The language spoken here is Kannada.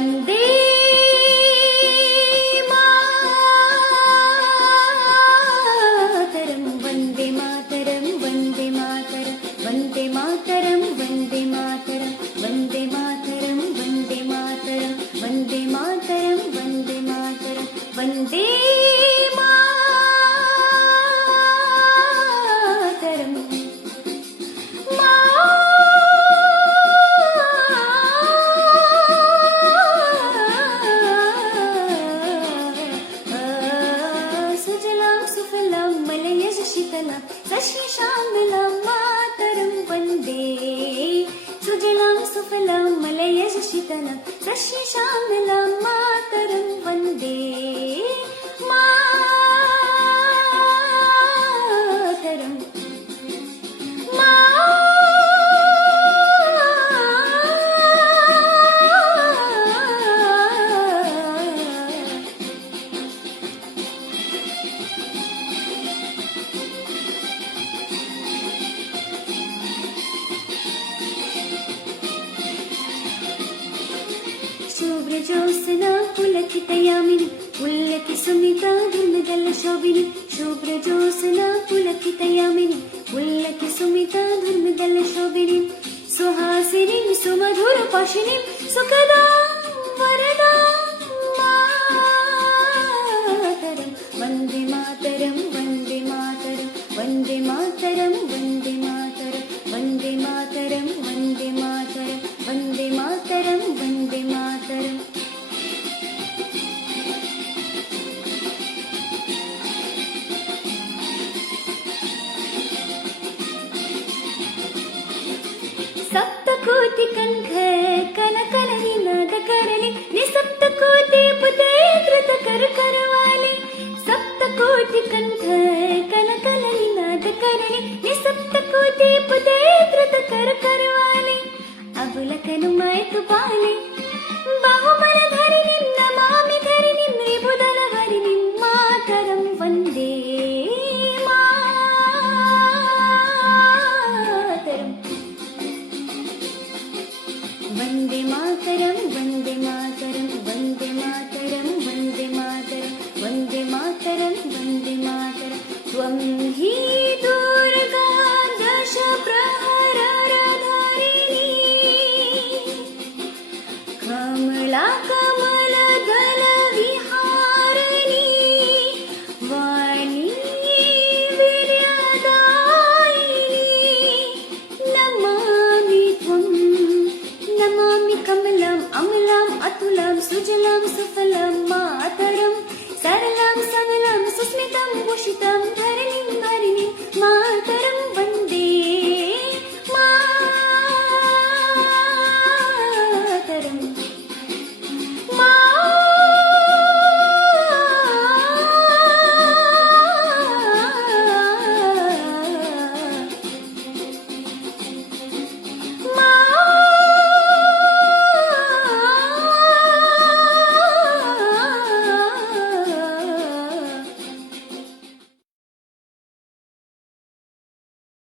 ವಂದೇ ಮಾತರಂ ವಂದೇ ಮಾತರಂ ವಂದೇ ಮಾತರಂ ವಂದೇ ಮಾತರಂ ವಂದೇ ಮಾತರಂ ವಂದೇ ಮಾತರಂ ವಂದೇ ಮಾತರಂ ವಂದೇ ಮಾತರಂ ವಂದೇ ಮಾತರಂ ವಂದೇ ಮಾತರಂ ಸುಜಲಾಂ ಸುಫಲಾಂ ಮಲಯಜ ಶೀತಲಾಂ ಸಸ್ಯಶ್ಯಾಮಲಾಂ ಮಾತರಂ ವಂದೇ ಸುಜಲಾಂ ಸುಫಲಾಂ ಮಲಯಜ ಶೀತಲಾಂ ಸಸ್ಯಶ್ಯಾಮಲಾಂ ಮಾತರಂ ವಂದೇ ಮಾತರಂ ಶುಭ್ರಜೋತ್ಸನಾ ಪುಲಕಿತಯಾಮಿನಿ ಉಲ್ಲಕಿ ಸುಮಿತಾ ಧರ್ಮದಲ್ಲ ಶೋಭಿನಿ ಶುಭ್ರಜೋತ್ಸನಾ ಪುಲಕಿತಯಾಮಿನಿ ಉಲ್ಲಕಿ ಸುಮಿತಾ ಧರ್ಮದಲ್ಲ ಶೋಭಿನಿ ಸುಹಾಸಿನಿ ಸುಮಧುರ ಪಾಶಿನಿ ಸುಖದಾ ವರದಾ ಮಾತರಂ ವಂದೇ ಮಾತರಂ ವಂದೇ ಮಾತರಂ ವಂದೇ ಮಾತರಂ ವಂದೇ ಮಾತರಂ ವಂದೇ ಮಾತರಂ ವಂದೇ ಮಾತರಂ ವಂದೇ ಮಾತರಂ ವಂದೇ ಮಾತರಂ ಸಪ್ತಕೋಟಿ ಕಂಠ ಕನಕನ ನಿನಾದ ಕರಲಿ ನಿಸಪ್ತಕೋಟಿ ಪುತೇತ್ರತ ಕರಕರವಾಲಿ ಸಪ್ತಕೋಟಿ ಕಂಠ ಕನಕನ ನಿನಾದ ಕರಲಿ ನಿಸಪ್ತಕೋಟಿ ಪುತೇತ್ರತ ಕರಕರವಾಲಿ ಅಬುಲಕನು ಮಾಯ್ತು ಬಾಲೆ ಬಾಹುಬಲ ಧರಿ ನಿನ್ನ ಮಾಮಿ ಧರಿ ನಿನ್ನ ರಿಬುದಲ ಹರಿ ನಿನ್ನ ಮಾತರಂ ವಂದೇ ಮಾತರಂ ವಂದೇ ಮಾತರಂ ವಂದೇ ಮಾತರಂ ವಂದೇ ಮಾತರಂ ವಂದೇ ಮಾತರಂ ವಂದೇ ಮಾತರಂ ವಂದೇ ಮಾತರಂ ತ್ವಂ ಹಿ